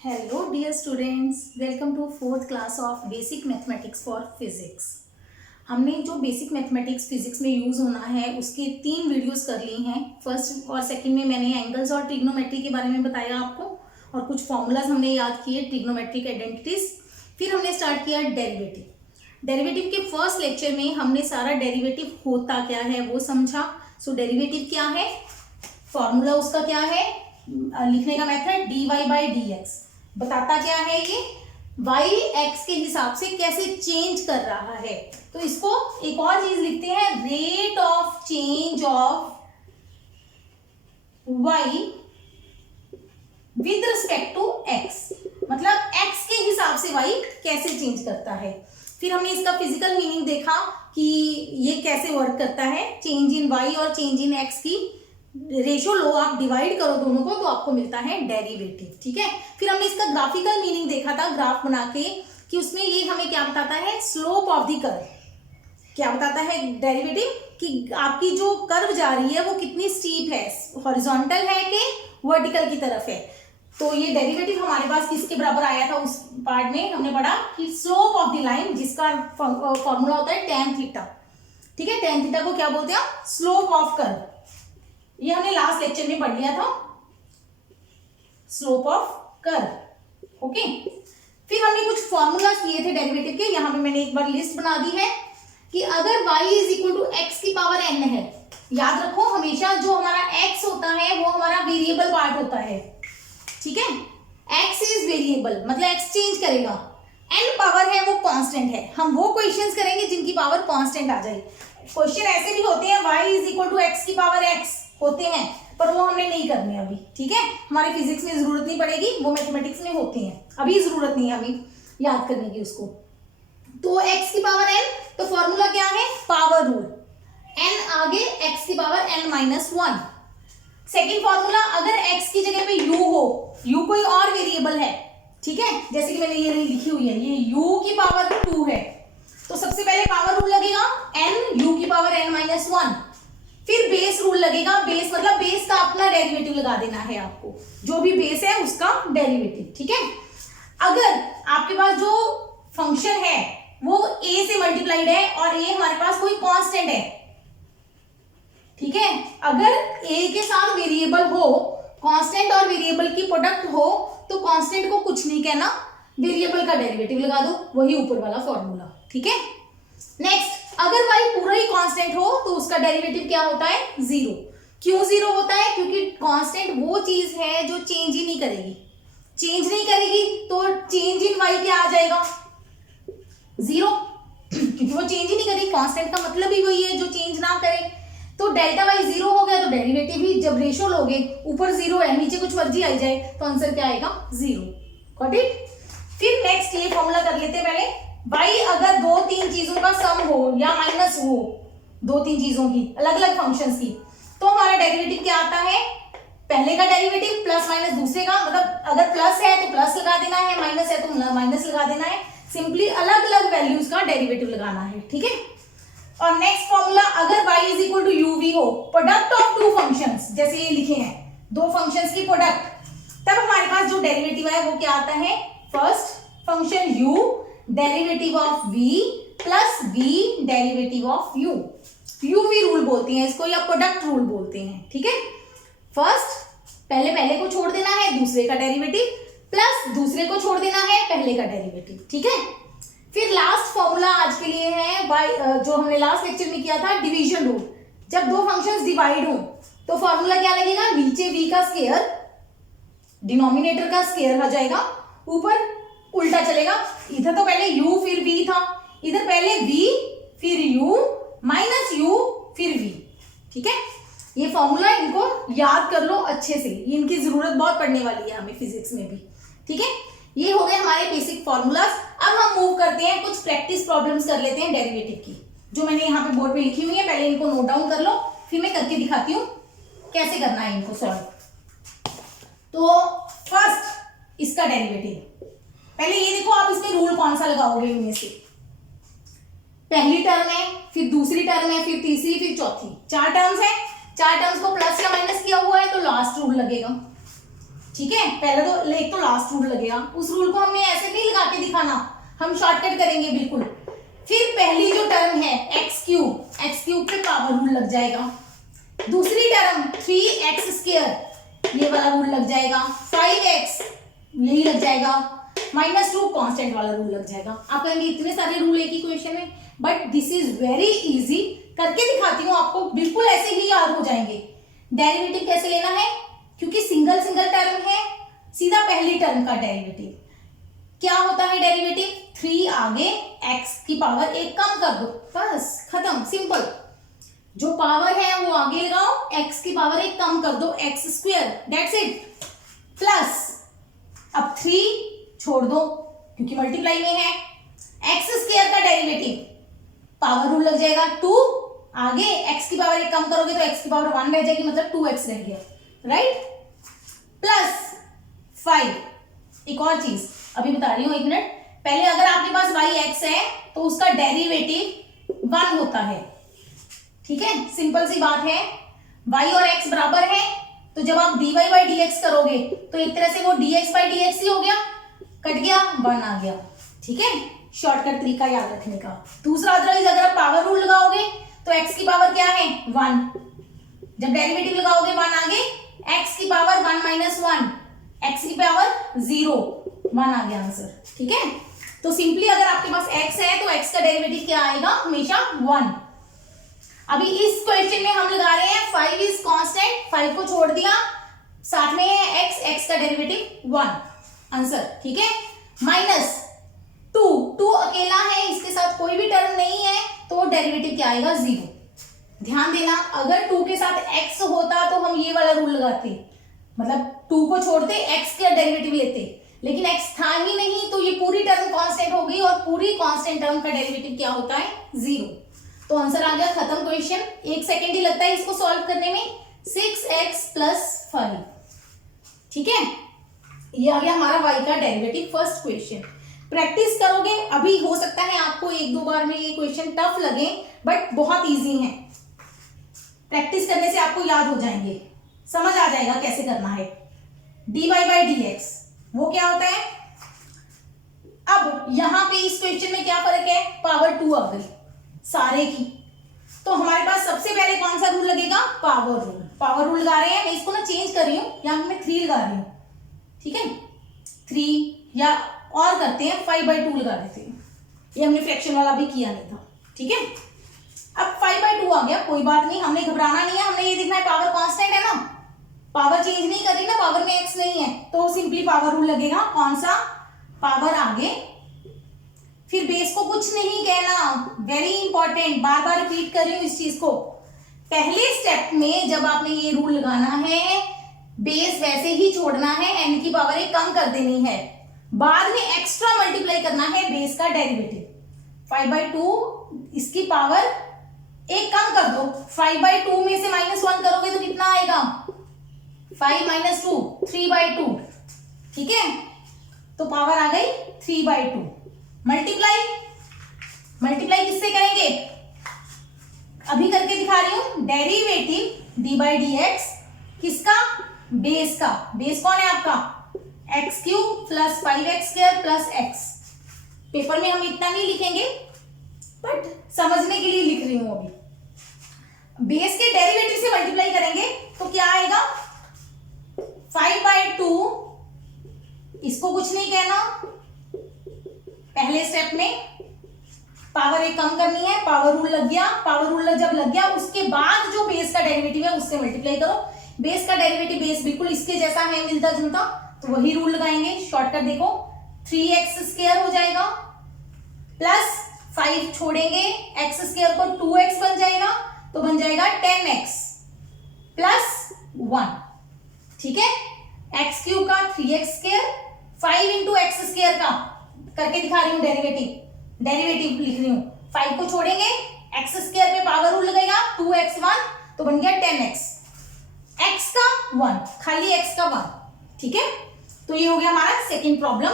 Hello dear students, welcome to fourth class of basic mathematics for physics. हमने जो basic mathematics physics में use होना है उसकी 3 वीडियोस कर ली हैं। फर्स्ट और सेकंड में मैंने एंगल्स और ट्रिग्नोमेट्री के बारे में बताया आपको, और कुछ फॉर्मूलाज हमने याद किए, ट्रिग्नोमेट्रिक आइडेंटिटीज। फिर हमने स्टार्ट किया डेरिवेटिव। डेरिवेटिव के फर्स्ट लेक्चर में हमने सारा डेरिवेटिव होता क्या है वो समझा। सो डेरिवेटिव क्या है, फॉर्मूला उसका क्या है, लिखने का method dy by D x. बताता क्या है ये, y x के हिसाब से कैसे चेंज कर रहा है। तो इसको एक और चीज लिखते हैं, rate of change of y with respect to x, मतलब x के हिसाब से y कैसे चेंज करता है। फिर हमने इसका फिजिकल मीनिंग देखा कि ये कैसे वर्क करता है, चेंज इन y और चेंज इन x की रेशो लो, आप डिवाइड करो दोनों को तो आपको मिलता है डेरिवेटिव। ठीक है, फिर हमने इसका ग्राफिकल मीनिंग देखा था, ग्राफ बना के, कि उसमें ये हमें क्या बताता है, स्लोप ऑफ द कर्व। क्या बताता है डेरिवेटिव, कि आपकी जो कर्व जा रही है वो कितनी स्टीप है, हॉरिजॉन्टल है कि वर्टिकल की तरफ है। तो ये डेरिवेटिव हमारे पास किसके बराबर आया था, उस पार्ट में हमने पढ़ा कि स्लोप ऑफ द लाइन, जिसका फॉर्मूला होता है tan थीटा। ठीक है, tan थीटा को क्या बोलते हैं, स्लोप ऑफ कर्व। ये हमने लास्ट लेक्चर में पढ़ लिया था, स्लोप ऑफ कर्व। ओके, फिर हमने कुछ फॉर्मूला किए थे डेरिवेटिव के, यहां पे मैंने एक बार लिस्ट बना दी है कि अगर y is equal to x की पावर n है, याद रखो हमेशा जो हमारा x होता है वो हमारा वेरिएबल पार्ट होता है। ठीक है, x इज वेरिएबल, मतलब x चेंज करेगा, n पावर है वो कांस्टेंट है। हम वो क्वेश्चंस करेंगे जिनकी पावर कांस्टेंट आ जाए। क्वेश्चन ऐसे भी होते हैं y is equal to x की पावर x होते हैं, पर वो हमने नहीं करने अभी। ठीक है, हमारे फिजिक्स में जरूरत नहीं पड़ेगी, वो मैथमेटिक्स में होती हैं, अभी जरूरत नहीं है अभी याद करने की उसको। तो x की पावर n, तो फॉर्मूला क्या है, पावर रूल, n आगे x की power n minus 1। Second formula, अगर x की जगह पे u हो, u कोई और वेरिएबल है, ठीक है, जैसे कि मैंने ये लिखी हुई है, ये u की पावर 2 है, तो सबसे पहले पावर रूल लगेगा n u की पावर n माइनस 1। फिर बेस रूल लगेगा, बेस मतलब बेस का अपना डेरिवेटिव लगा देना है आपको, जो भी बेस है उसका डेरिवेटिव। ठीक है, अगर आपके पास जो फंक्शन है वो a से मल्टीप्लाइड है और a हमारे पास कोई कांस्टेंट है, ठीक है, अगर a के साथ वेरिएबल हो, कांस्टेंट और वेरिएबल की प्रोडक्ट हो, तो कांस्टेंट को कुछ नहीं कहना, वेरिएबल का डेरिवेटिव लगा दो, वही ऊपर वाला फॉर्मूला। ठीक है, नेक्स्ट, अगर y पूरा ही कांस्टेंट हो तो उसका डेरिवेटिव क्या होता है, 0। क्यों 0 होता है, क्योंकि कांस्टेंट वो चीज है जो चेंज ही नहीं करेगी। चेंज नहीं करेगी तो चेंज इन y क्या आ जाएगा, 0, क्योंकि वो चेंज ही नहीं करेगी। कांस्टेंट का मतलब ही वही है जो चेंज ना करे। तो डेल्टा y 0 हो गया, तो डेरिवेटिव ही, जब रेशो लोगे ऊपर 0 है, नीचे कुछ मर्जी आई जाए, तो आंसर क्या आएगा, 0। Got it. फिर नेक्स्ट ये फॉर्मूला कर लेते हैं पहले, भाई अगर 2-3 चीजों का सम हो या माइनस हो, 2-3 चीजों की अलग अलग फंक्शंस की, तो हमारा डेरिवेटिव क्या आता है, पहले का डेरिवेटिव प्लस माइनस दूसरे का, मतलब अगर प्लस है तो प्लस लगा देना है, माइनस है तो माइनस लगा देना है, सिंपली अलग अलग वैल्यूज का डेरिवेटिव लगाना है। ठीक है, और नेक्स्ट फॉर्मूला, अगर y is equal to u v हो, प्रोडक्ट ऑफ 2 फंक्शंस, जैसे ये लिखे हैं 2 फंक्शंस की प्रोडक्ट, तब हमारे पास जो डेरिवेटिव है वो क्या आता है, first function u derivative of v plus v derivative of u, uv rule बोलते हैं इसको, या प्रोडक्ट रूल बोलते हैं। ठीक है, फर्स्ट पहले को छोड़ देना है, दूसरे का डेरिवेटिव, प्लस दूसरे को छोड़ देना है, पहले का डेरिवेटिव। ठीक है, फिर लास्ट फॉर्मूला आज के लिए है जो हमने लास्ट लेक्चर में किया था, डिवीजन रूल। जब 2 फंक्शंस डिवाइड हो तो फॉर्मूला क्या लगेगा, नीचे v का स्क्वायर, डिनोमिनेटर का स्क्वायर आ जाएगा, ऊपर उल्टा चलेगा, इधर तो पहले u फिर v था, इधर पहले v फिर u माइनस u फिर v। ठीक है, ये फॉर्मूला इनको याद कर लो अच्छे से, इनकी जरूरत बहुत पड़ने वाली है हमें फिजिक्स में भी। ठीक है, ये हो गए हमारे बेसिक फॉर्मूलाज। अब हम मूव करते हैं, कुछ प्रैक्टिस प्रॉब्लम्स कर लेते हैं डेरिवेटिव की, जो मैंने यहाँ पे बोर्ड पे लिखी हुई है, पहले इनको नोट डाउन कर लो, फिर मैं करके दिखाती हूँ कैसे करना है इनको सॉल्व। तो फर्स्ट इसका डेरिवेटिव, पहले ये देखो आप इसमें रूल कौन सा लगाओगे, इनमें से पहली टर्म है, फिर दूसरी टर्म है, फिर तीसरी, फिर चौथी, 4 टर्म्स है, 4 टर्म्स को प्लस या माइनस किया हुआ है तो लास्ट रूल लगेगा। ठीक है, पहले तो एक तो लास्ट रूल लगेगा, उस रूल को हमने ऐसे नहीं लगा के दिखाना, हम शॉर्टकट करेंगे बिल्कुल। फिर पहली जो टर्म है एक्स क्यूब पे पावर रूल लग जाएगा। दूसरी टर्म 3x², ये वाला रूल लग जाएगा। 5x यही लग जाएगा। -2 कांस्टेंट वाला रूल लग जाएगा। आप कहेंगे इतने सारे रूल एक ही क्वेश्चन में, but this is very easy. करके दिखाती हूँ आपको, बिल्कुल ऐसे ही याद हो जाएंगे। डेरिवेटिव कैसे लेना है, क्योंकि सिंगल टर्म है, सीधा पहली टर्म का डेरिवेटिव क्या होता है। डेरिवेटिव 3 आगे x की पावर 1 कम कर दो, बस खत्म, सिंपल। जो पावर है वो आगे लगाओ, x की पावर 1 कम कर दो, x², दैट्स इट। प्लस अब 3 छोड़ दो क्योंकि मल्टीप्लाई में है। x² का डेरिवेटिव पावर रूल लग जाएगा। 2 आगे x की पावर 1 कम करोगे तो x की पावर 1 रह जाएगी, मतलब 2x रह गया, राइट। प्लस 5, एक और चीज अभी बता रही हूं, 1 मिनट पहले। अगर आपके पास yx है तो उसका डेरिवेटिव 1 होता है, ठीक है, सिंपल सी बात है। y और x बराबर है, तो जब आप dy/dx करोगे तो एक तरह से वो dx/dx ही हो गया, कट गया, 1 आ गया, ठीक है। शॉर्टकट तरीका याद रखने का। दूसरा, अदरवाइज अगर आप पावर रूल लगाओगे तो x की पावर क्या है 1, जब डेरिवेटिव लगाओगे 1 आगे, x की पावर 1 - 1, x की पावर 0, 1 आ गया आंसर, ठीक है। तो सिंपली अगर आपके पास x है तो x का डेरिवेटिव क्या आएगा, हमेशा 1। अभी इस क्वेश्चन में हम लगा रहे हैं 5 इज कांस्टेंट, 5 को छोड़ दिया, साथ में है x का डेरिवेटिव 1, आंसर, ठीक है। -2 अकेला है, इसके साथ कोई भी टर्म नहीं है, तो डेरिवेटिव क्या आएगा 0। ध्यान देना, अगर 2 के साथ x होता तो हम ये वाला रूल लगाते, मतलब 2 को छोड़ते x का डेरिवेटिव लेते, लेकिन x था ही नहीं, तो ये पूरी टर्म कांस्टेंट हो गई, और पूरी कांस्टेंट टर्म का डेरिवेटिव क्या होता है 0। तो आंसर आ गया, खत्म क्वेश्चन। 1 सेकेंड ही लगता है इसको सॉल्व करने में। 6x + 5, ठीक है, ये आ गया हमारा y का डेरिवेटिव, फर्स्ट क्वेश्चन। प्रैक्टिस करोगे, अभी हो सकता है आपको 1-2 बार में ये क्वेश्चन टफ लगे, बट बहुत इजी है। प्रैक्टिस करने से आपको याद हो जाएंगे, समझ आ जाएगा कैसे करना है। dy/dx वो क्या होता है। अब यहां पे इस क्वेश्चन में क्या फर्क है, पावर 2 आ गई सारे की, तो हमारे पास सबसे पहले कौन सा रूल लगेगा, पावर रूल। पावर रूल लगा रहे हैं, मैं इसको ना चेंज कर रही हूं, यहां मैं 3 लगा रही हूं, ठीक है। 3 या और करते हैं 5/2 लगा देते हैं, ये हमने फ्रैक्शन वाला भी किया नहीं था, ठीक है। अब 5/2 आ गया, कोई बात नहीं, हमने घबराना नहीं है, हमने ये देखना है पावर कांस्टेंट है ना, पावर चेंज नहीं कर रही ना, पावर में x नहीं है, तो सिंपली पावर रूल लगेगा। कौन सा, पावर आगे, फिर बेस को कुछ नहीं कहना, वेरी इंपॉर्टेंट, बार बार रिपीट कर रही हूं इस चीज को। पहले स्टेप में जब आपने ये रूल लगाना है, बेस वैसे ही छोड़ना है, n की पावर 1 कम कर देनी है, बाद में एक्स्ट्रा मल्टीप्लाई करना है बेस का डेरिवेटिव। 5/2 इसकी पावर 1 कम कर दो, 5/2 में से -1 करोगे तो कितना आएगा, 5 - 2 3/2, ठीक है। तो पावर आ गई 3/2। मल्टीप्लाई किससे करेंगे, अभी करके दिखा रही हूं। डेरिवेटिव d/dx किसका, बेस का। बेस कौन है आपका, x³ + 5x² + x। पेपर में हम इतना नहीं लिखेंगे, बट समझने के लिए लिख रही हूं अभी। बेस के डेरिवेटिव से मल्टीप्लाई करेंगे तो क्या आएगा, 5/2, इसको कुछ नहीं कहना, पहले स्टेप में पावर 1 कम करनी है, पावर रूल लग गया। पावर रूल जब लग गया, उसके बाद जो बेस का डेरिवेटिव है उससे मल्टीप्लाई करो। बेस का डेरिवेटिव बेस बिल्कुल इसके जैसा है, मिलता जुलता, तो वही रूल लगाएंगे। शॉर्टकट देखो, 3x² हो जाएगा, प्लस 5 छोड़ेंगे, x² को 2x बन जाएगा, तो बन जाएगा 10x + 1, ठीक है। x³ का 3x², 5 × x² का करके दिखा रही हूं, डेरिवेटिव लिख रही हूं। 5 को छोड़ेंगे, x² पे पावर रूल लगेगा, 2x1, तो बन गया 10x, x का 1, खाली x का 1, ठीक है। तो ये हो गया हमारा सेकंड प्रॉब्लम,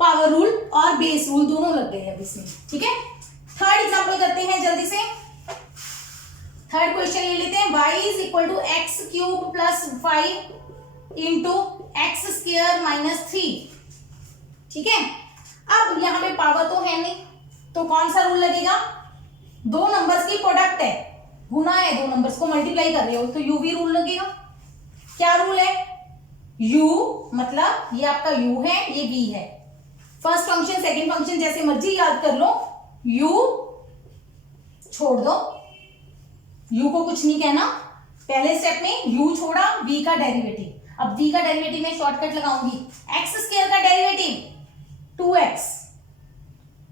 पावर रूल और बेस रूल दोनों लग गए हैं इसमें, ठीक है। थर्ड एग्जांपल करते हैं जल्दी से। थर्ड क्वेश्चन ले लेते हैं, y = x³ + 5 × x square minus 3। ठीक है, अब यहाँ पे पावर तो है नहीं, तो कौन सा रूल लगेगा? दो नंबर्स की प्रोडक्ट है, गुना है, दो नंबर्स को मल्टीप्लाई कर रहे हो, तो यूवी रूल लगेगा। क्या रूल है? u मतलब ये आपका u है, ये v है। फर्स्ट फंक्शन सेकंड फंक्शन जैसे मर्जी याद कर लो, u छोड़ दो, u को कुछ नहीं कहना। पहले स्टेप में u छोड़ा, v का डेरिवेटिव। अब v का डेरिवेटिव में शॉर्टकट लगाऊंगी, एक्स स्क्वायर का डेरिवेटिव 2x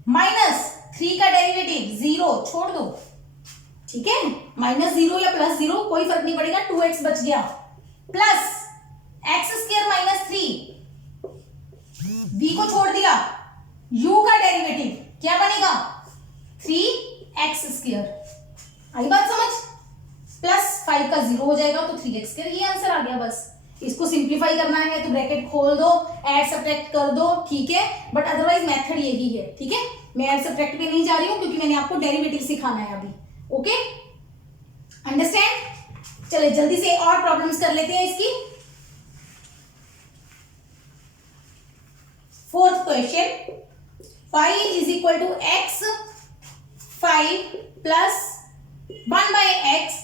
माइनस 3 का डेरिवेटिव 0, छोड़ दो। ठीक है, माइनस 0 या प्लस 0 कोई फर्क नहीं पड़ेगा, 2x बच गया, plus x square minus 3, v को छोड़ दिया, u का डेरिवेटिव क्या बनेगा? 3x square. आई बात समझ? प्लस 5 का 0 हो जाएगा तो 3x स्क्वायर, ये आंसर आ गया। बस इसको सिंप्लीफाई करना है तो ब्रैकेट खोल दो, ऐड सब्ट्रैक्ट कर दो, ठीक है, बट अदरवाइज मेथड यही है। ठीक है, मैं ऐड सब्ट्रैक्ट पे नहीं जा रही हूं क्योंकि मैंने आपको डेरिवेटिव सिखाना है अभी। Okay, understand? चलिए जल्दी से और प्रॉब्लम्स कर लेते हैं इसकी। Fourth question, 5 is equal to x 5 plus 1 by x,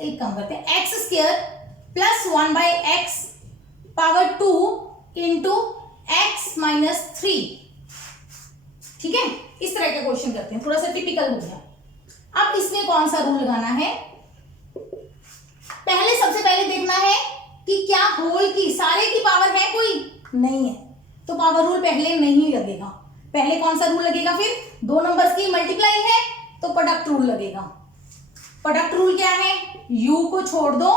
एक काम करते हैं, x square plus 1 by x power 2 into x minus 3। ठीक है, इस तरह का क्वेश्चन करते हैं, थोड़ा सा टिपिकल हो गया। अब इसमें कौन सा रूल लगाना है? पहले सबसे पहले देखना है कि क्या होल की सारे की पावर है, कोई नहीं है, तो पावर रूल पहले नहीं लगेगा। पहले कौन सा रूल लगेगा? फिर दो नंबर्स की मल्टीप्लाई है तो प्रोडक्ट रूल लगेगा। प्रोडक्ट रूल क्या है? u को छोड़ दो,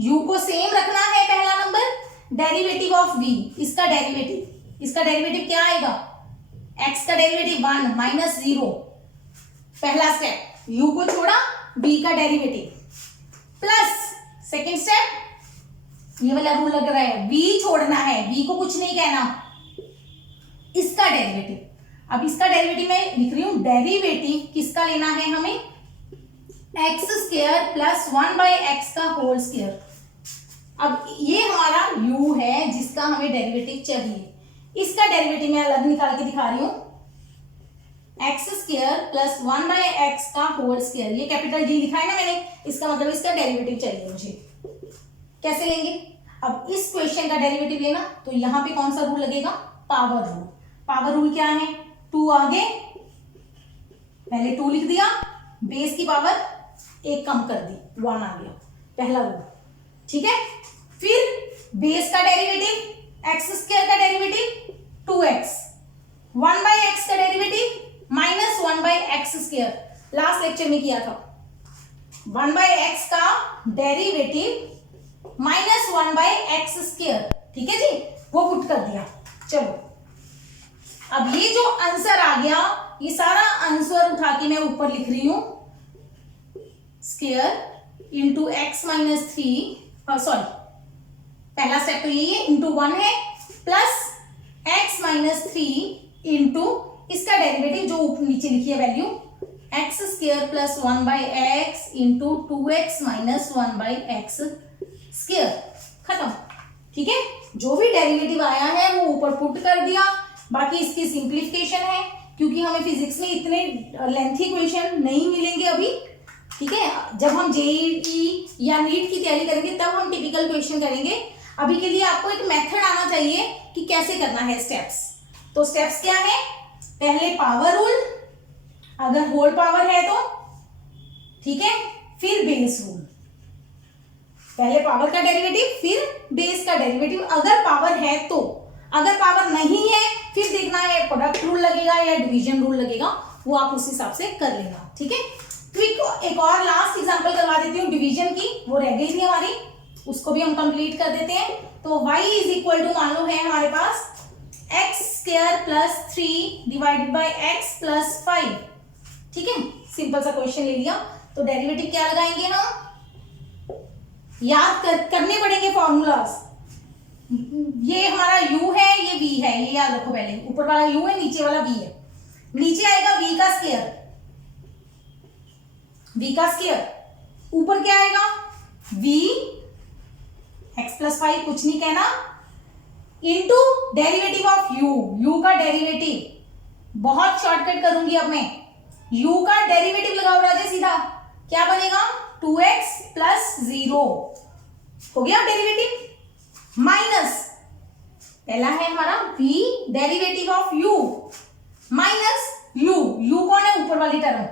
u को सेम रखना है, पहला नंबर डेरिवेटिव ऑफ v, इसका डेरिवेटिव क्या आएगा? x का डेरिवेटिव 1 माइनस 0, पहला स्टेप, u को छोड़ा, v का डेरिवेटिव, प्लस सेकेंड स्टेप, ये वाला रूल लग रहा है, v छोड़ना है, v को कुछ नहीं कहना, इसका डेरिवेटिव। अब इसका डेरिवेटिव मैं लिख रही हूं, डेरिवेटिव किसका लेना है हमें? X square plus 1 by x का होल स्क्वायर। अब ये हमारा u है जिसका हमें डेरिवेटिव चाहिए, इसका डेरिवेटिव मैं अलग निकाल के दिखा रही हूं, x square plus 1 by x का होल स्क्वायर, ये कैपिटल D लिखा है ना मैंने, इसका मतलब इसका डेरिवेटिव चाहिए मुझे। कैसे लेंगे? अब इस क्वेश्चन का डेरिवेटिव लेना तो यहां पे कौन सा रूल लगेगा? Power rule. पावर रूल क्या है? 2 आगे, पहले 2 लिख दिया, बेस की पावर एक कम कर दी, 1 आ गया, पहला रूल। ठीक है, फिर बेस का डेरिवेटिव, एक्स स्क्वायर का डेरिवेटिव 2x, 1 बाई एक्स का derivative minus 1 by x square, last lecture में किया था। 1 बाई एक्स का derivative minus 1 by x square, ठीक है जी, वो पुट कर दिया। चलो अब ये जो आंसर आ गया, ये सारा आंसर उठा के मैं ऊपर लिख रही हूं, square into x minus 3, sorry पहला स्टेप तो यही है, इंटू 1 है, प्लस एक्स माइनस 3 इंटू इसका डेरिवेटिव जो नीचे लिखी है value, x square plus 1 by x into 2x minus 1 by x square, खत्म। ठीक है, जो भी डेरिवेटिव आया है वो ऊपर पुट कर दिया, बाकी इसकी सिंप्लीफिकेशन है, क्योंकि हमें फिजिक्स में इतने लेंथी क्वेश्चन नहीं मिलेंगे अभी। ठीक है, जब हम जेईई या नीट की तैयारी करेंगे तब हम टिपिकल क्वेश्चन करेंगे। अभी के लिए आपको एक मेथड आना चाहिए कि कैसे करना है स्टेप्स। तो स्टेप्स क्या है? पहले पावर रूल, अगर होल पावर है तो, ठीक है, फिर बेस रूल, पहले पावर का डेरिवेटिव फिर बेस का डेरिवेटिव अगर पावर है तो, अगर पावर नहीं है फिर देखना है प्रोडक्ट रूल लगेगा या डिवीजन रूल लगेगा, वो आप उस हिसाब से कर लेना। ठीक है, तो एक और लास्ट एग्जांपल करवा देती हूँ डिवीजन की, वो रह गई थी हमारी, उसको भी हम कंप्लीट कर देते हैं। तो y इज इक्वल टू मान लो है हमारे पास x square plus 3 divided by x plus 5। ठीक है, सिंपल सा क्वेश्चन ले लिया, तो डेरिवेटिव क्या लगाएंगे हम? याद करने पड़ेंगे फॉर्मूलाज। ये हमारा u है, ये v है, ये याद रखो, पहले ऊपर वाला u है, नीचे वाला v है, नीचे आएगा v का स्क्वायर, v का स्क्वायर, ऊपर क्या आएगा? v x प्लस 5 कुछ नहीं कहना, इंटू डेरिवेटिव ऑफ u का डेरिवेटिव, बहुत शॉर्टकट करूंगी अब मैं, u का डेरिवेटिव लगाओ राजे सीधा, क्या बनेगा 2x प्लस 0 हो गया डेरिवेटिव, माइनस पहला है हमारा v derivative of u minus u कौन है ऊपर वाली term,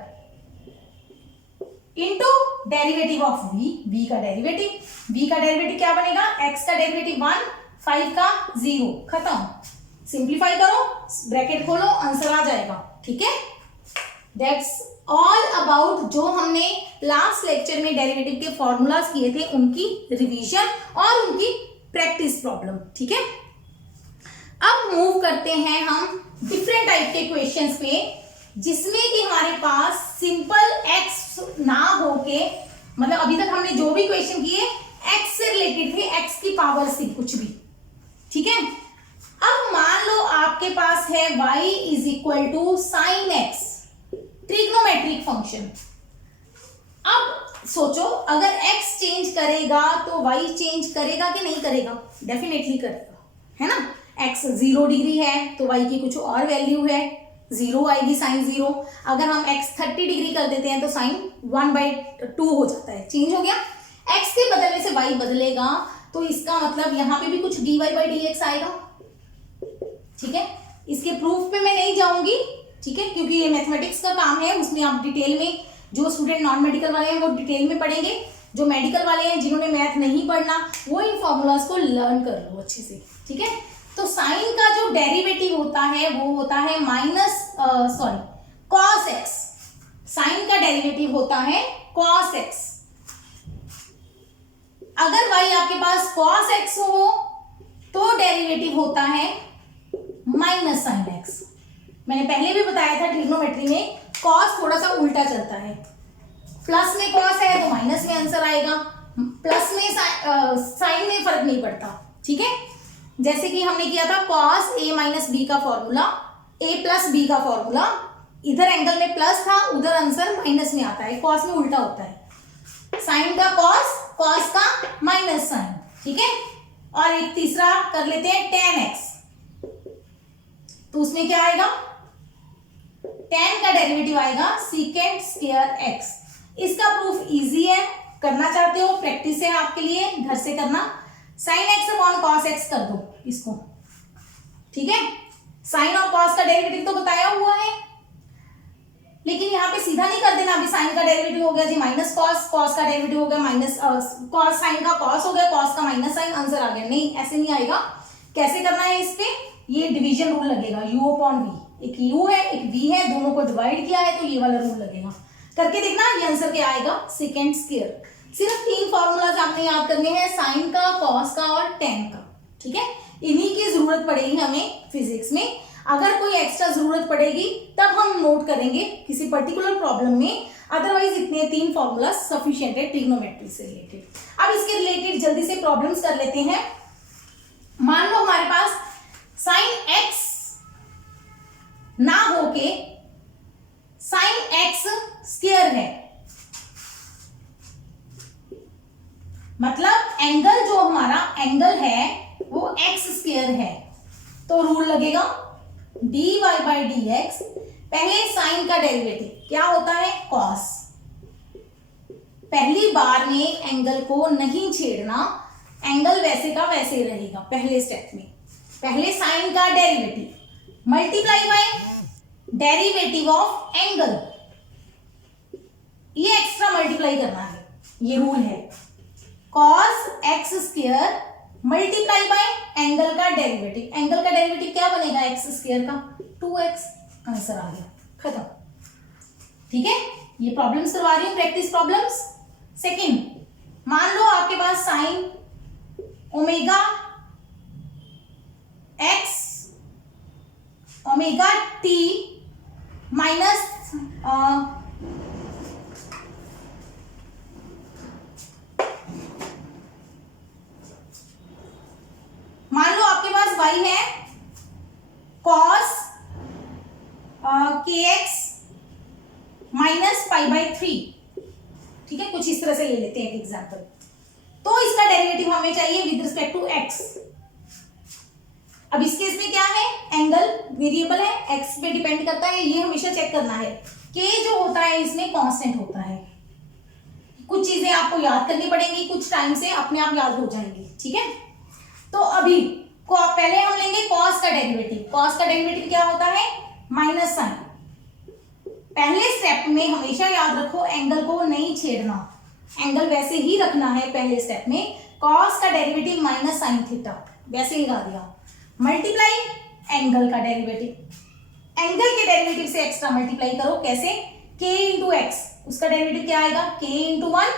into derivative of v का डेरिवेटिव क्या बनेगा, x का डेरिवेटिव 1, 5 का 0, खत्म, सिंप्लीफाई करो, ब्रैकेट खोलो, आंसर आ जाएगा। ठीक है, दैट्स ऑल अबाउट जो हमने लास्ट लेक्चर में डेरिवेटिव के फॉर्मूलाज किए थे उनकी रिवीजन और उनकी प्रैक्टिस प्रॉब्लम। ठीक है, अब मूव करते हैं हम डिफरेंट टाइप के क्वेश्चंस पे, जिसमें कि हमारे पास सिंपल x ना होके, मतलब अभी तक हमने जो भी क्वेश्चन किए x से रिलेटेड थे, x की पावर से कुछ भी। ठीक है, अब मान लो आपके पास है y is equal to sine x, trigonometric function. अब सोचो अगर x चेंज करेगा तो y चेंज करेगा कि नहीं करेगा, डेफिनेटली करेगा, है ना। x 0 डिग्री है तो y की कुछ और वैल्यू है, 0 आएगी, साइन 0। अगर हम x 30 डिग्री कर देते हैं तो साइन 1/2 हो जाता है, चेंज हो गया। x के बदलने से y बदलेगा, तो इसका मतलब यहाँ पे भी कुछ dy/dx आएगा। ठीक है, इसके प्रूफ पे मैं नहीं जाऊंगी, ठीक है, क्योंकि ये मैथमेटिक्स का काम है, उसमें आप डिटेल में, जो स्टूडेंट नॉन मेडिकल वाले हैं वो डिटेल में पढ़ेंगे, जो मेडिकल वाले हैं जिन्होंने मैथ नहीं पढ़ना वो इन फॉर्मूलाज को लर्न कर लो अच्छे से। ठीक है, तो साइन का जो डेरिवेटिव होता है वो होता है कॉस x, साइन का डेरिवेटिव होता है कॉस x। अगर y आपके पास कॉस x हो तो डेरिवेटिव होता है माइनस साइन x। मैंने पहले भी बताया था ट्रिग्नोमेट्री में कॉस थोड़ा सा उल्टा चलता है, प्लस में कॉस है तो माइनस में आंसर आएगा, प्लस में साइन में फर्क नहीं पड़ता। ठीक है, जैसे कि हमने किया था कॉस a माइनस बी का फॉर्मूला, a प्लस बी का फॉर्मूला, इधर एंगल में प्लस था, उधर आंसर माइनस में आता है, कॉस में उल्टा होता है, साइन का कॉस, कॉस का माइनस साइन। ठीक है, और एक तीसरा कर लेते हैं tan x, तो उसमें क्या आएगा, tan का डेरिवेटिव आएगा सीकेंट स्क्वायर x। इसका प्रूफ इजी है, करना चाहते हो प्रैक्टिस है आपके लिए, घर से करना, sine x upon cos x कर दो इसको। ठीक है, साइन और कॉस का डेरिवेटिव तो बताया हुआ है, लेकिन यहाँ पे सीधा नहीं कर देना, अभी साइन का डेरिवेटिव हो गया जी माइनस कॉस, कॉस का डेरिवेटिव हो गया माइनस कॉस, साइन का कॉस हो गया, कॉस का माइनस साइन, आंसर आ गया। नहीं, ऐसे नहीं आएगा। कैसे करना है इस पे, ये डिवीजन रूल लगेगा, u अपॉन v, एक u है एक v है, दोनों को डिवाइड किया है तो ये वाला रूल लगेगा, करके देखना, ये आंसर क्या आएगा, सेकेंड स्क्वायर। सिर्फ 3 फॉर्मूलाज आपने याद करने हैं, साइन का, कॉस का और टेन का। ठीक है, इन्हीं की जरूरत पड़ेगी हमें फिजिक्स में, अगर कोई एक्स्ट्रा जरूरत पड़ेगी तब हम नोट करेंगे किसी पर्टिकुलर प्रॉब्लम में, अदरवाइज इतने 3 फॉर्मूला सफिशिएंट है ट्रिग्नोमेट्री से रिलेटेड। अब इसके रिलेटेड जल्दी से प्रॉब्लम्स कर लेते हैं। मान लो हमारे पास साइन x ना होके साइन x स्क्वायर है, मतलब एंगल जो हमारा एंगल है वो x स्क्वायर है, तो रूल लगेगा dy/dx, पहले साइन का डेरिवेटिव क्या होता है, cos। पहली बार में एंगल को नहीं छेड़ना, एंगल वैसे का वैसे रहेगा। पहले स्टेप में पहले साइन का derivative multiply by derivative of angle, ये एक्स्ट्रा मल्टीप्लाई करना है, ये रूल है, cos x square multiply by angle का डेरिवेटिव। एंगल का डेरिवेटिव क्या बनेगा, x स्क्वायर का 2x, आंसर आ गया, खत्म। ठीक है, ये प्रॉब्लम्स करवा रही हूं, प्रैक्टिस प्रॉब्लम्स। सेकंड, मान लो आपके पास sine omega x omega t minus मान लो आपके पास y है cos kx माइनस π/3। ठीक है, कुछ इस तरह से ले लेते हैं एक एग्जांपल। तो इसका डेरिवेटिव हमें चाहिए विद रिस्पेक्ट टू एक्स। अब इस केस में क्या है, एंगल वेरिएबल है, एक्स पे डिपेंड करता है, ये हमेशा चेक करना है। के जो होता है इसमें कांस्टेंट होता है। कुछ चीजें आपको याद करनी पड़ेंगी, कुछ टाइम से अपने आप याद हो जाएंगी, ठीक है। तो अभी पहले हम लेंगे कॉस का डेरिवेटिव। कॉस का डेरिवेटिव क्या होता है, माइनस साइन। पहले स्टेप में हमेशा याद रखो एंगल को नहीं छेड़ना, एंगल वैसे ही रखना है। पहले स्टेप में कॉस का डेरिवेटिव माइनस साइन थीटा वैसे ही लगा दिया, मल्टीप्लाई एंगल का डेरिवेटिव। एंगल के डेरिवेटिव से एक्स्ट्रा मल्टीप्लाई करो, कैसे, k इंटू एक्स, उसका डेरिवेटिव क्या आएगा, k इंटू 1,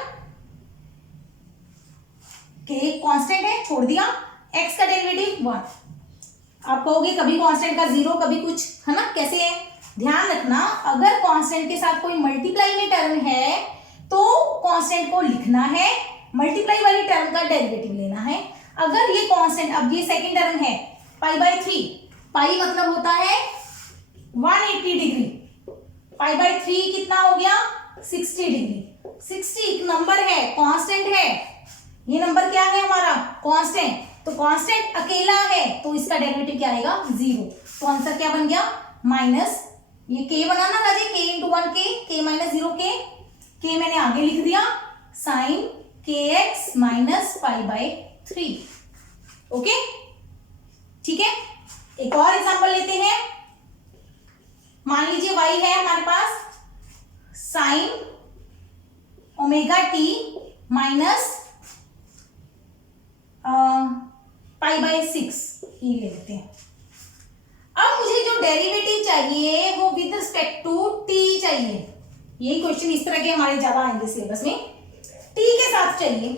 k कांस्टेंट है छोड़ दिया, x का डेरिवेटिव 1। आप कहोगे कभी कांस्टेंट का 0 कभी कुछ, है ना, कैसे है, ध्यान रखना अगर कांस्टेंट के साथ कोई मल्टीप्लाई में टर्म है तो कांस्टेंट को लिखना है, मल्टीप्लाई वाली टर्म का डेरिवेटिव लेना है। अगर ये कांस्टेंट, अब ये सेकंड टर्म है पाई/3, पाई मतलब होता है 180 डिग्री, पाई/3 कितना हो गया, 60 डिग्री। 60 एक नंबर है, कांस्टेंट है, ये नंबर क्या है हमारा, कांस्टेंट। तो कांस्टेंट अकेला है तो इसका डेरिवेटिव क्या आएगा, 0। तो आंसर क्या बन गया, माइनस, ये k बनाना राजे, k into 1 k minus 0 k मैंने आगे लिख दिया, साइन kx माइनस पाई/3। ओके, ठीक है। एक और एग्जांपल लेते हैं। मान लीजिए y है हमारे पास साइन ओमेगा t माइनस पाई/6 ये ले लेते हैं। अब मुझे जो डेरिवेटिव चाहिए वो विद रिस्पेक्ट टू t चाहिए। यही क्वेश्चन इस तरह के हमारे ज्यादा आएंगे सिलेबस में, t के साथ चाहिए,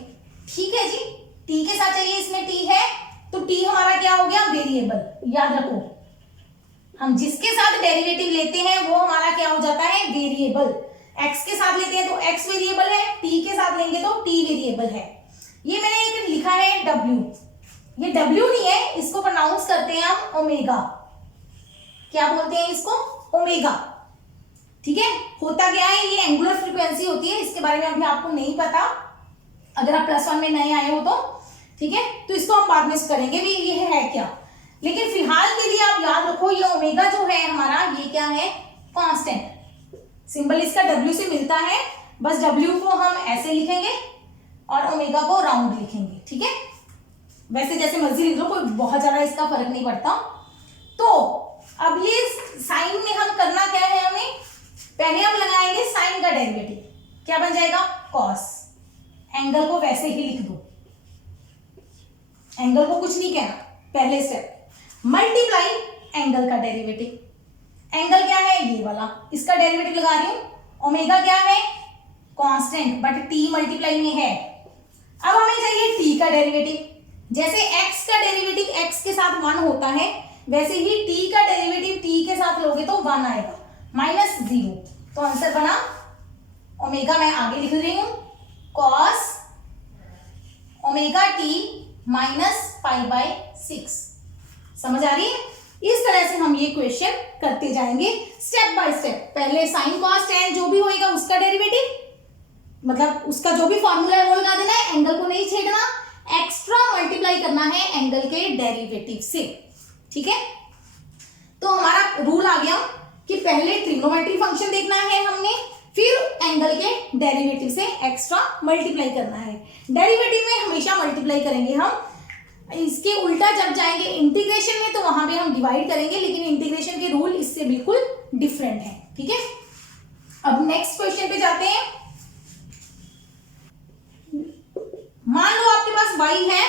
ठीक है जी, t के साथ चाहिए, इसमें t है तो t हमारा क्या हो गया, वेरिएबल। याद रखो हम जिसके साथ डेरिवेटिव लेते हैं वो हमारा क्या हो जाता है, वेरिएबल। x के साथ लेते हैं तो x वेरिएबल है, t के साथ लेंगे तो t वेरिएबल है। ये मैंने एक लिखा है w, ये w नहीं है, इसको प्रोनाउंस करते हैं हम ओमेगा। क्या बोलते हैं इसको, ओमेगा, ठीक है। होता क्या है, ये एंगुलर फ्रीक्वेंसी होती है, इसके बारे में अभी आपको नहीं पता, अगर आप +1 में नए आए हो तो, ठीक है। तो इसको हम बाद में करेंगे भी ये है क्या, लेकिन फिलहाल के लिए आप याद रखो ये ओमेगा जो है हमारा, ये क्या है, कांस्टेंट। सिंबल इसका w से मिलता है, बस w को हम ऐसे लिखेंगे और ओमेगा को राउंड लिखेंगे, ठीक है। वैसे जैसे मर्जी लिख लो, कोई बहुत ज्यादा इसका फर्क नहीं पड़ता। तो अब ये साइन में हम करना क्या है, हमें पहले हम लगाएंगे साइन का डेरिवेटिव, क्या बन जाएगा, कॉस। एंगल को वैसे ही लिख दो, एंगल को कुछ नहीं कहना, पहले स्टेप मल्टीप्लाई एंगल का डेरिवेटिव। एंगल क्या है, ये वाला, इसका डेरिवेटिव लगा रही हूं। ओमेगा क्या है, कांस्टेंट, बट t मल्टीप्लाई में है। अब हमें चाहिए t का डेरिवेटिव। जैसे x का डेरिवेटिव x के साथ 1 होता है, वैसे ही t का डेरिवेटिव t के साथ लोगे तो 1 आएगा, -0। तो आंसर बना ओमेगा, मैं आगे लिख रही हूं, cos ओमेगा t माइनस पाई/6। समझ आ रही है, इस तरह से हम ये क्वेश्चन करते जाएंगे स्टेप बाय स्टेप। पहले साइन कॉस टेन जो भी होएगा उसका डेरिवेटिव, मतलब उसका जो भी फॉर्मूला है वो लगा देना है, एंगल को नहीं छेड़ना, एक्स्ट्रा मल्टीप्लाई करना है एंगल के डेरिवेटिव से, ठीक है। तो हमारा रूल आ गया कि पहले ट्रिग्नोमेट्री फंक्शन देखना है हमने, फिर एंगल के डेरिवेटिव से एक्स्ट्रा मल्टीप्लाई करना है। डेरिवेटिव में हमेशा मल्टीप्लाई करेंगे हम, इसके उल्टा जब जाएंगे इंटीग्रेशन में तो वहां पे हम डिवाइड करेंगे, लेकिन इंटीग्रेशन के रूल इससे बिल्कुल डिफरेंट है, ठीक है। अब नेक्स्ट क्वेश्चन पे जाते हैं। मान लो आपके पास y है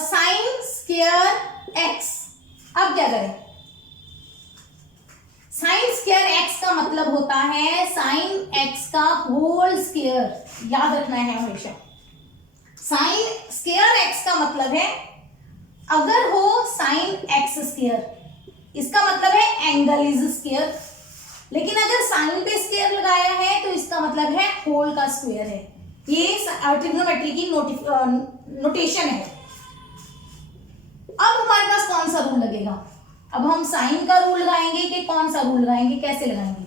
साइन स्क्वायर x। अब क्या करें, साइन स्क्वायर x का मतलब होता है साइन x का होल स्क्वायर, याद रखना है हमेशा। साइन स्क्वायर x का मतलब है अगर हो साइन x स्क्वायर, इसका मतलब है एंगल इज स्क्वायर, लेकिन अगर साइन पे स्क्वायर लगाया है तो इसका मतलब है होल का स्क्वायर है। ये ट्रिग्नोमेट्री की नोटेशन है। अब हमारे पास कौन सा रूल लगेगा, अब हम साइन का रूल लगाएंगे कि कौन सा रूल लगाएंगे, कैसे लगाएंगे।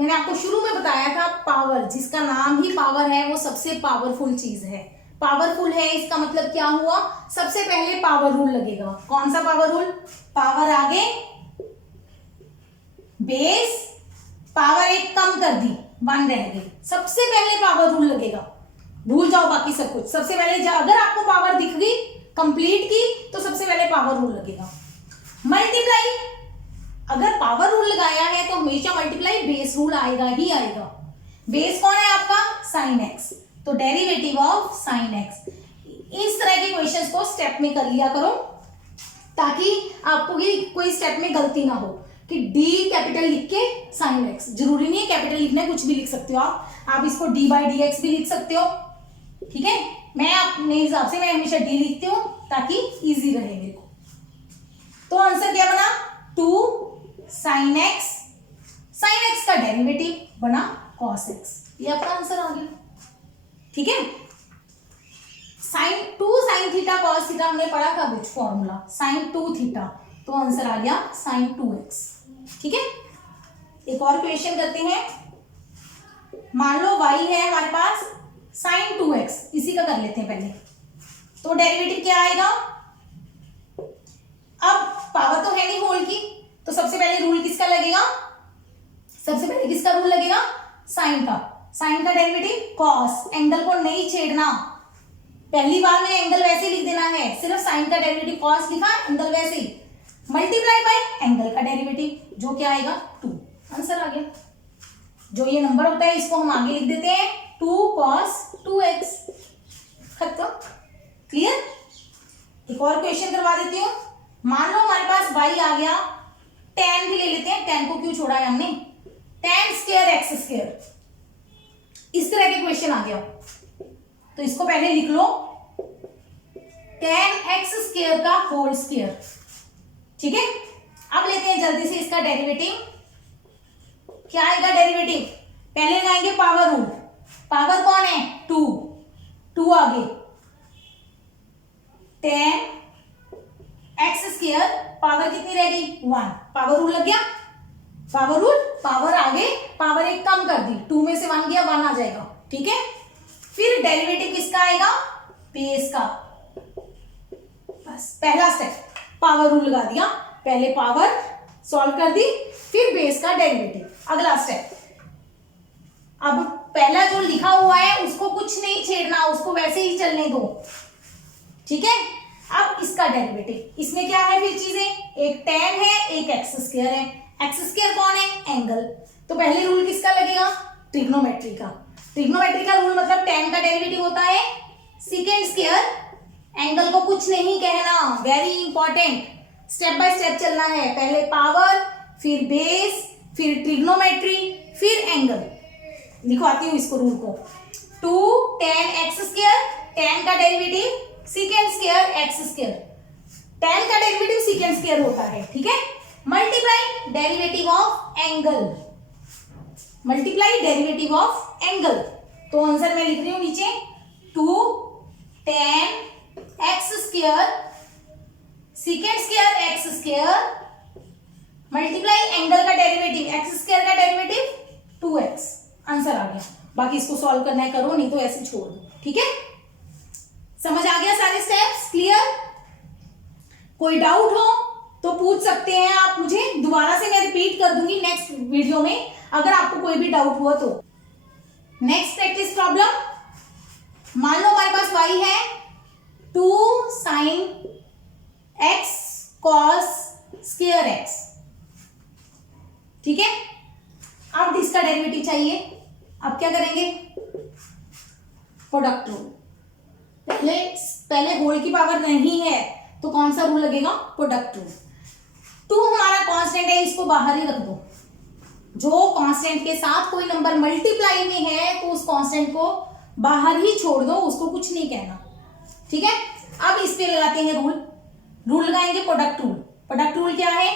मैंने आपको शुरू में बताया था पावर, जिसका नाम ही पावर है वो सबसे पावरफुल चीज है। पावरफुल है इसका मतलब क्या हुआ, सबसे पहले पावर रूल लगेगा। कौन सा पावर रूल, पावर आगे बेस, पावर एक कम कर दी 1 रह गई, सबसे पहले पावर रूल लगेगा। भूल जाओ बाकी सब कुछ, सबसे पहले अगर आपको पावर दिख गई कंप्लीट की तो सबसे पहले पावर रूल लगेगा। मल्टीप्लाई, अगर पावर रूल लगाया है तो हमेशा मल्टीप्लाई बेस रूल आएगा ही आएगा। बेस कौन है आपका, साइन एक्स, तो डेरिवेटिव ऑफ साइन एक्स। इस तरह के क्वेश्चंस को स्टेप में कर लिया करो ताकि आपको ये कोई स्टेप में गलती ना हो कि डी कैपिटल लिख के साइन एक्स, जरूरी नहीं है कैपिटल लिखना है, कुछ भी लिख सकते हो आप इसको डी बाई डी एक्स भी लिख सकते हो, ठीक है। मैं अपने हिसाब से मैं हमेशा डी लिखती हूं ताकि इजी रहे मेरे को। तो आंसर क्या बना, 2 साइन एक्स, साइन एक्स का डेरिवेटिव बना कॉस एक्स, ये आपका आंसर आ गया, ठीक है।2 साइन थीटा कॉस थीटा हमने पढ़ा था विच फॉर्मूला, साइन 2 थीटा, तो आंसर आ गया साइन 2x, ठीक है। एक और क्वेश्चन करते हैं, मान लो y है हमारे पास साइन 2x, इसी का कर लेते हैं पहले। तो डेरिवेटिव क्या आएगा, अब पावर तो है नहीं होल की, तो सबसे पहले रूल किसका लगेगा, सबसे पहले किसका रूल लगेगा, साइन का। साइन का डेरिवेटिव कॉस, एंगल को नहीं छेड़ना, पहली बार में एंगल वैसे ही लिख देना है, सिर्फ साइन का डेरिवेटिव कॉस लिखा, एंगल वैसे ही, मल्टीप्लाई बाय एंगल का डेरिवेटिव जो क्या आएगा 2, आंसर आ गया। जो ये नंबर होता है इसको हम आगे लिख देते हैं 2 cos 2x, खत्म, क्लियर। एक और क्वेश्चन करवा देती हूँ, मान लो हमारे पास y आ गया, tan भी ले लेते हैं, tan को क्यों छोड़ा है हमने, tan स्क्वायर x स्क्वायर, इस तरह के क्वेश्चन आ गया तो इसको पहले लिख लो tan x स्क्वायर का होल स्क्वायर, ठीक है। अब लेते हैं जल्दी से इसका डेरिवेटिव, क्या आएगा डेरिवेटिव, पहले लगाएंगे पावर रूल, पावर कौन है 2 आगे tan x स्क्वायर, पावर कितनी रह गई 1, पावर रूल लग गया, पावर रूल, पावर आगे पावर एक कम कर दी, 2 में से 1 गया 1 आ जाएगा, ठीक है। फिर डेरिवेटिव किसका आएगा, बेस का, बस पहला स्टेप, पावर रूल लगा दिया, पहले पावर सॉल्व कर दी, फिर बेस का डेरिवेटिव, अगला स्टेप। अब पहला जो लिखा हुआ है उसको कुछ नहीं छेड़ना, उसको वैसे ही चलने दो, ठीक है। अब इसका डेरिवेटिव, इसमें क्या है फिर चीजें, एक tan है एक एक्स स्क्वायर है, एक्स स्क्वायर कौन है एंगल, तो पहले रूल किसका लगेगा, ट्रिग्नोमेट्री का। ट्रिग्नोमेट्री का रूल मतलब tan का डेरिवेटिव होता है सेकेंड स्क्वायर, एंगल को कुछ नहीं कहना, very important, step by step चलना है, पहले पावर फिर बेस फिर ट्रिग्नोमेट्री फिर एंगल। लिखवाती हूं इसको रूल को, 2 tan x स्क्वायर, tan का derivative second square x square, tan का डेरिवेटिव सेकेंड स्क्वायर होता है, ठीक है। Multiply derivative of angle, multiply derivative of angle, तो आंसर मैं लिख रही हूं नीचे 2 tan x square second square x square multiply angle का डेरिवेटिव एक्स स्क्वायर का डेरिवेटिव 2x, आंसर आ गया। बाकी इसको सॉल्व करना है करो, नहीं तो ऐसे छोड़ दो, ठीक है। समझ आ गया सारे स्टेप्स, क्लियर। कोई डाउट हो तो पूछ सकते हैं आप मुझे, दोबारा से मैं रिपीट कर दूंगी नेक्स्ट वीडियो में अगर आपको कोई भी डाउट हुआ तो। नेक्स्ट प्रैक्टिस प्रॉब्लम, मान लो हमारे पास y है 2 sine x cos square x, ठीक है। अब इसका डेरिवेटिव चाहिए, अब क्या करेंगे, प्रोडक्ट रूल, पहले होल की पावर नहीं है तो कौन सा रूल लगेगा, प्रोडक्ट रूल। 2 हमारा कांस्टेंट है, इसको बाहर ही रख दो, जो कांस्टेंट के साथ कोई नंबर मल्टीप्लाई में है तो उस कांस्टेंट को बाहर ही छोड़ दो, उसको कुछ नहीं कहना, ठीक है। अब इस पे लगाते हैं रूल, रूल लगाएंगे प्रोडक्ट रूल। प्रोडक्ट रूल क्या है,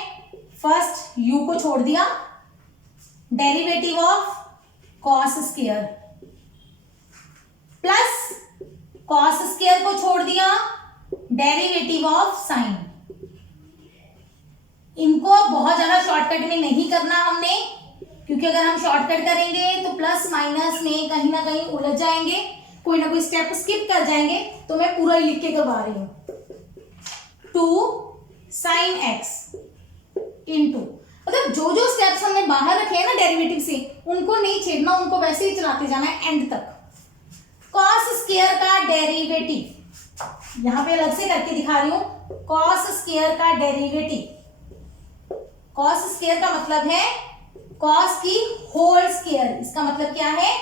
फर्स्ट u को छोड़ दिया, derivative of cos square plus cos square को छोड़ दिया, डेरिवेटिव ऑफ साइन। इनको बहुत ज्यादा शॉर्टकट में नहीं करना हमने, क्योंकि अगर हम शॉर्टकट करेंगे तो प्लस माइनस में कहीं ना कहीं उलझ जाएंगे, कोई ना कोई स्टेप स्किप कर जाएंगे, तो मैं पूरा लिख के करवा रही हूं। 2 sin x इंटू, मतलब जो जो स्टेप्स हमने बाहर रखे हैं ना डेरिवेटिव से, उनको नहीं छेड़ना, उनको वैसे ही चलाते जाना है एंड तक। कॉस स्क्वायर का डेरिवेटिव यहां पे अलग से करके दिखा रही हूं। कॉस स्क्वायर का डेरिवेटिव, कॉस स्क्वायर का मतलब है कॉस की होल स्क्वायर। इसका मतलब क्या है?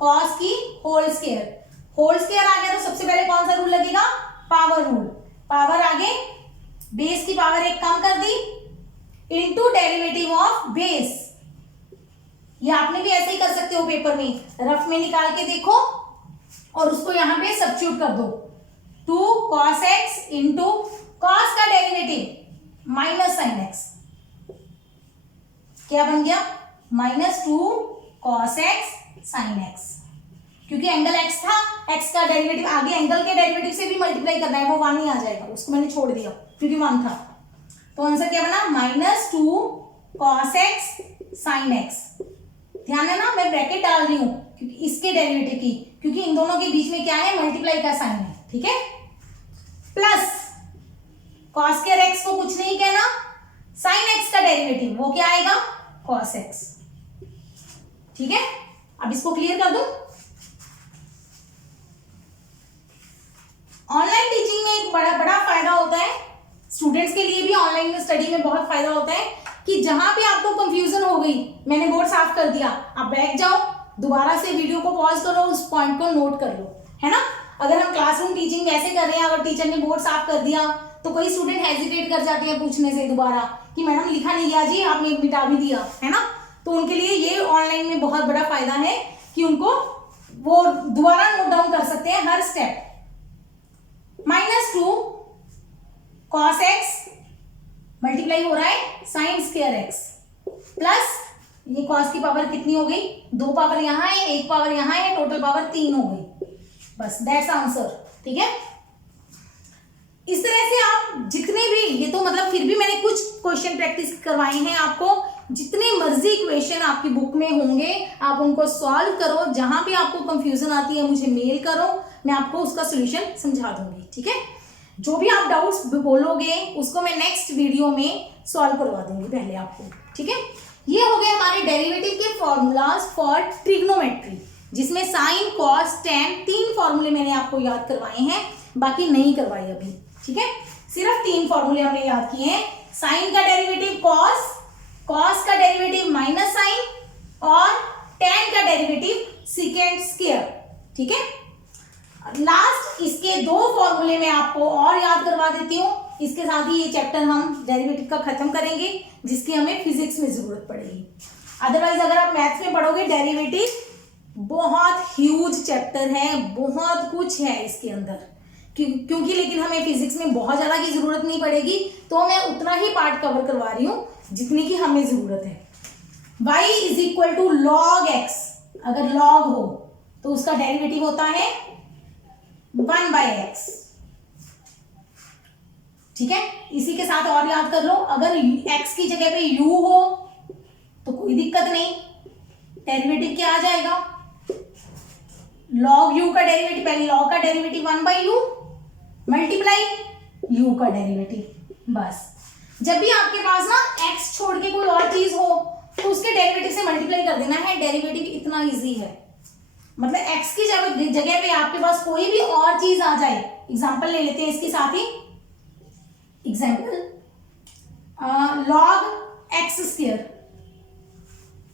कॉस की होल स्क्वायर। होल स्क्वायर आ गया तो सबसे पहले कौन सा रूल लगेगा? Power rule. पावर आगे बेस की पावर 1 कम कर दी, इनटू डेरिवेटिव ऑफ बेस। ये आपने भी ऐसे ही कर सकते हो पेपर में, रफ में निकाल के देखो और उसको यहां पे सब्स्टिट्यूट कर दो। 2 cos x इंटू कॉस का डेरिवेटिव माइनस साइन एक्स, क्या बन गया? -2 cos x sin x, क्योंकि एंगल x था, x का डेरिवेटिव आगे एंगल के डेरिवेटिव से भी मल्टीप्लाई करना है, वो 1 ही आ जाएगा, उसको मैंने छोड़ दिया क्योंकि 1 था। तो आंसर क्या बना? -2 cos x sin x। ध्यान है ना, मैं ब्रैकेट डाल रही हूं क्योंकि इसके डेरिवेटिव की, क्योंकि इन दोनों के बीच में क्या है? मल्टीप्लाई का साइन है, ठीक है। प्लस cos स्क्वायर x को कुछ नहीं कहना, sin x का डेरिवेटिव वो क्या आएगा? cos x, ठीक है। अब इसको क्लियर कर दूं। ऑनलाइन टीचिंग में एक बड़ा फायदा होता है, स्टूडेंट्स के लिए भी ऑनलाइन स्टडी में बहुत फायदा होता है कि जहां पे आपको कंफ्यूजन हो गई, मैंने बोर्ड साफ कर दिया, आप बैठ जाओ, दोबारा से वीडियो को पॉज करो, उस पॉइंट को नोट कर लो, है ना। अगर हम क्लासरूम टीचिंग वैसे कर रहे हैं, अगर टीचर ने बोर्ड साफ कर दिया तो कोई स्टूडेंट हेजिटेट कर जाते हैं पूछने से दोबारा कि मैडम लिखा नहीं गया जी, आपने मिटा भी दिया, है ना। तो उनके लिए ये ऑनलाइन में बहुत बड़ा फायदा है कि उनको वो दोबारा नोट डाउन कर सकते हैं हर स्टेप। -2 cos x मल्टीप्लाई हो रहा है sin स्क्वायर x, प्लस ये cos की पावर कितनी हो गई? 2 पावर यहां है, 1 पावर यहां है, टोटल पावर 3 हो गई। बस दैट्स आंसर, ठीक है। इस तरह से आप जितने भी, ये तो मतलब फिर भी मैंने कुछ क्वेश्चन प्रैक्टिस करवाए हैं आपको, जितने मर्जी क्वेश्चन आपकी बुक में होंगे आप उनको सॉल्व करो, जहां भी आपको कंफ्यूजन आती है मुझे मेल करो, मैं आपको उसका सोल्यूशन समझा दूंगी, ठीक है। जो भी आप डाउट्स बोलोगे उसको मैं नेक्स्ट वीडियो में सॉल्व करवा दूंगी पहले आपको, ठीक है। ये हो गए हमारे डेरिवेटिव के फॉर्मूलाज फॉर ट्रिग्नोमेट्री, जिसमें साइन, कॉस, टैन 3 फॉर्मूले मैंने आपको याद करवाए हैं, बाकी नहीं करवाए अभी, ठीक है। सिर्फ 3 फॉर्मूले हमने याद किए हैं, साइन का डेरिवेटिव कॉस, कॉस का डेरिवेटिव माइनस साइन और टैन का डेरिवेटिव सेकेंड स्क्वायर, ठीक है। लास्ट इसके 2 फॉर्मूले में आपको और याद करवा देती हूँ, इसके साथ ही ये चैप्टर हम डेरिवेटिव का खत्म करेंगे, जिसकी हमें फिजिक्स में जरूरत पड़ेगी। अदरवाइज अगर आप मैथ्स में पढ़ोगे डेरिवेटिव बहुत ह्यूज चैप्टर है, बहुत कुछ है इसके अंदर, क्योंकि लेकिन हमें फिजिक्स में बहुत ज्यादा की जरूरत नहीं पड़ेगी, तो मैं उतना ही पार्ट कवर करवा रही हूँ जितनी की हमें जरूरत है। y = log x, अगर log हो तो उसका डेरिवेटिव होता है 1/x, ठीक है। इसी के साथ और याद कर लो, अगर x की जगह पे u हो तो कोई दिक्कत नहीं, डेरिवेटिव क्या आ जाएगा? log u का डेरिवेटिव, पहले log का डेरिवेटिव 1/u मल्टीप्लाई u का डेरिवेटिव। बस जब भी आपके पास ना x छोड़ के कोई और चीज हो तो उसके डेरिवेटिव से मल्टीप्लाई कर देना है, डेरिवेटिव इतना इजी है। मतलब x की जगह पे आपके पास कोई भी और चीज आ जाए, एग्जांपल ले लेते हैं इसके साथ ही, एग्जांपल log x²,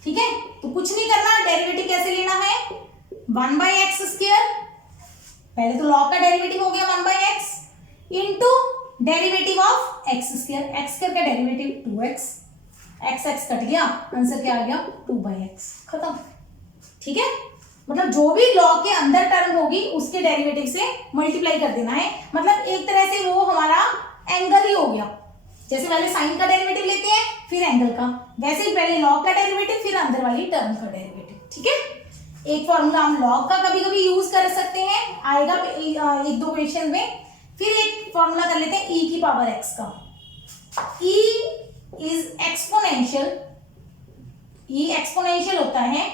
ठीक है। तो कुछ नहीं करना, डेरिवेटिव कैसे लेना है? 1/x², पहले तो log का डेरिवेटिव हो गया 1/x into derivative of x², x² का डेरिवेटिव 2x, x कट गया, आंसर क्या आ गया? 2/x, खत्म, ठीक है। मतलब जो भी log के अंदर टर्म होगी उसके डेरिवेटिव से मल्टीप्लाई कर देना है, मतलब एक तरह से वो हमारा एंगल ही हो गया। जैसे पहले साइन का डेरिवेटिव लेते हैं फिर एंगल का, वैसे ही पहले log का डेरिवेटिव फिर अंदर वाली टर्म का डेरिवेटिव, ठीक है। एक फॉर्मूला हम log का कभी कभी यूज कर सकते हैं, आएगा 1-2 क्वेश्चन में। फिर एक फॉर्मूला कर लेते हैं e⁻x का। e is exponential E exponential होता है,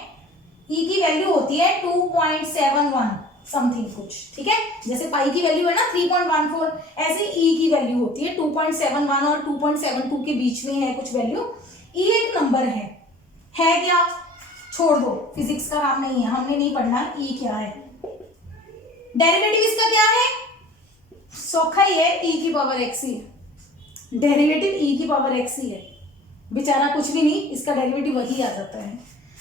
ई की वैल्यू होती है 2.71 समथिंग कुछ, ठीक है। जैसे पाई की वैल्यू है ना 3.14, ऐसे ई की वैल्यू होती है 2.71 और 2.72 के बीच में है कुछ वैल्यू। ई एक नंबर है क्या? छोड़ दो, फिजिक्स का काम नहीं है, हमने नहीं पढ़ना ई क्या है। डेरिवेटिव इसका क्या है? सौखा ही है, ई की पावर एक्स ही है। डेरिवेटिव ई की पावर एक्स ही है, बेचारा कुछ भी नहीं, इसका डेरिवेटिव वही आ जाता है।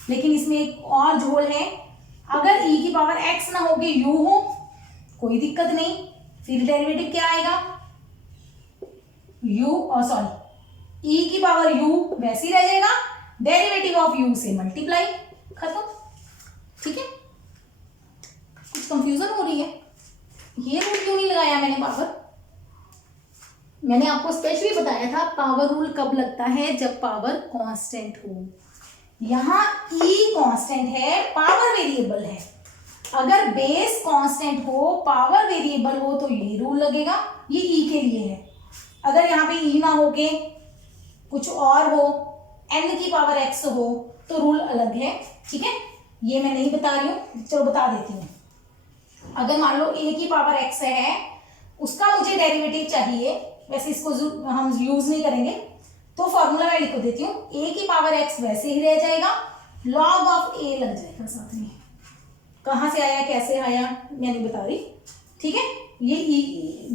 लेकिन इसमें एक और झोल है, अगर ई की पावर एक्स ना होगी यू हो, कोई दिक्कत नहीं, फिर डेरिवेटिव क्या आएगा? यू और सॉरी ई की पावर यू वैसे ही रह जाएगा, डेरिवेटिव ऑफ यू से मल्टीप्लाई, खत्म, ठीक है। कुछ कंफ्यूजन हो रही है? ये रूल क्यों नहीं लगाया मैंने पावर? मैंने आपको स्पेशली बताया था पावर रूल कब लगता है, जब पावर कांस्टेंट हो। यहां ई कांस्टेंट है, पावर वेरिएबल है। अगर बेस कांस्टेंट हो, पावर वेरिएबल हो, तो ये रूल लगेगा, ये ई के लिए है। अगर यहाँ पे ई ना हो के कुछ और हो, एन की पावर एक्स हो, तो रूल अलग है, ठीक है। ये मैं नहीं बता रही हूँ, चलो बता देती हूँ। अगर मान लो ए की पावर एक्स है, उसका मुझे डेरिवेटिव चाहिए, वैसे इसको हम यूज नहीं करेंगे, तो फॉर्मूला मैं लिख देती हूँ, ए की पावर एक्स वैसे ही रह जाएगा, लॉग ऑफ ए लग जाएगा साथ में। कहाँ से आया कैसे आया मैं नहीं बता रही, ठीक है। ये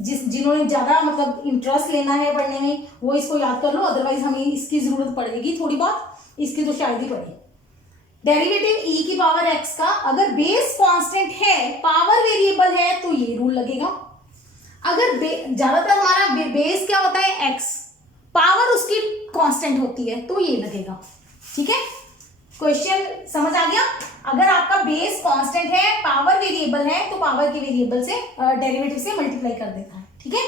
जिन्होंने ज्यादा मतलब इंटरेस्ट लेना है पढ़ने में, वो इसको याद कर लो, अदरवाइज हमें इसकी जरूरत पड़ेगी थोड़ी बहुत, इसकी तो शायद ही पड़े। डेरिवेटिव ई की पावर एक्स का अगर बेस कांस्टेंट है, पावर वेरिएबल है, तो ये रूल लगेगा। अगर ज्यादातर हमारा बेस क्या होता है? एक्स, पावर उसकी कांस्टेंट होती है, तो ये लगेगा, ठीक है। क्वेश्चन समझ आ गया? अगर आपका बेस कांस्टेंट है, पावर वेरिएबल है, तो पावर के वेरिएबल से डेरिवेटिव से मल्टीप्लाई कर देता है, ठीक है।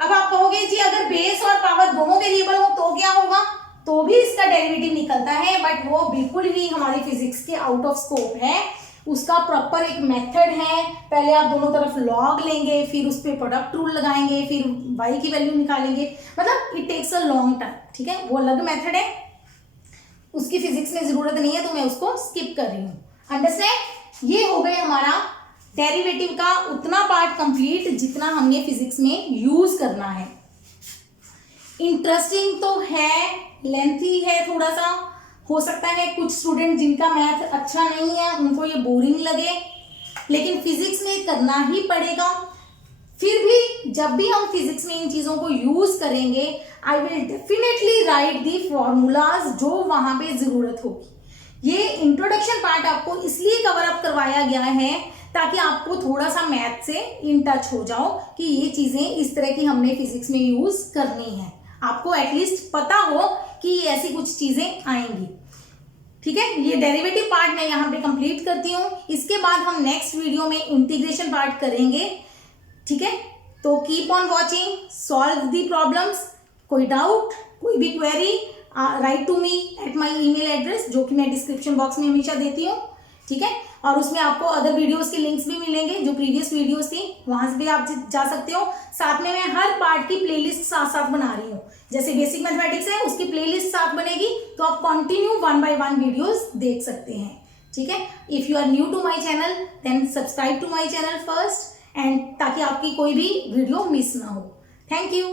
अब आप कहोगे जी अगर बेस और पावर दोनों वेरिएबल हो तो क्या होगा? तो भी इसका डेरिवेटिव निकलता है, बट वो बिल्कुल ही हमारी फिजिक्स के आउट ऑफ स्कोप है। उसका प्रॉपर एक मेथड है, पहले आप दोनों तरफ लॉग लेंगे, फिर उस पर प्रोडक्ट रूल लगाएंगे, फिर y की वैल्यू निकालेंगे, मतलब it takes a long time, ठीक है। वो अलग मेथड है, उसकी फिजिक्स में जरूरत नहीं है, तो मैं उसको स्किप कर रही हूँ। अंडरस्टैंड? ये हो गए हमारा डेरिवेटिव का उतना पार्ट कंप्लीट जितना हमने फिजिक्स में यूज करना है। इंटरेस्टिंग तो है, लेंथी है थोड़ा सा, हो सकता है कुछ स्टूडेंट जिनका मैथ अच्छा नहीं है उनको ये बोरिंग लगे, लेकिन फिजिक्स में करना ही पड़ेगा। फिर भी जब भी हम फिजिक्स में इन चीजों को यूज करेंगे, I will definitely right the formulas जो वहां पे जरूरत होगी। ये इंट्रोडक्शन पार्ट आपको इसलिए कवर अप करवाया गया है ताकि आपको थोड़ा सा मैथ से इन टच हो जाओ कि ये चीजें इस तरह की हमने फिजिक्स में यूज करनी है, आपको एटलीस्ट पता हो कि ऐसी कुछ चीजें आएंगी, ठीक है। ये डेरिवेटिव पार्ट मैं यहाँ पे कंप्लीट करती हूँ। इसके बाद हम नेक्स्ट वीडियो में इंटीग्रेशन पार्ट करेंगे, ठीक है। तो keep on watching, solve the problems. कोई डाउट, कोई भी query, write to me at my email address, जो कि मैं डिस्क्रिप्शन बॉक्स में हमेशा देती हूँ, ठीक है। और उसमें आपको अदर वीडियोस के लिंक्स भी मिलेंगे, जो प्रीवियस वीडियोस थी वहां से भी आप जा सकते हो। साथ में मैं हर पार्ट की प्लेलिस्ट साथ साथ बना रही हूँ, जैसे बेसिक मैथमेटिक्स है उसकी प्लेलिस्ट साथ बनेगी, तो आप कंटिन्यू 1 by 1 वीडियोस देख सकते हैं, ठीक है। If you are new to my channel then subscribe to my channel first, and ताकि आपकी कोई भी वीडियो मिस ना हो। Thank you.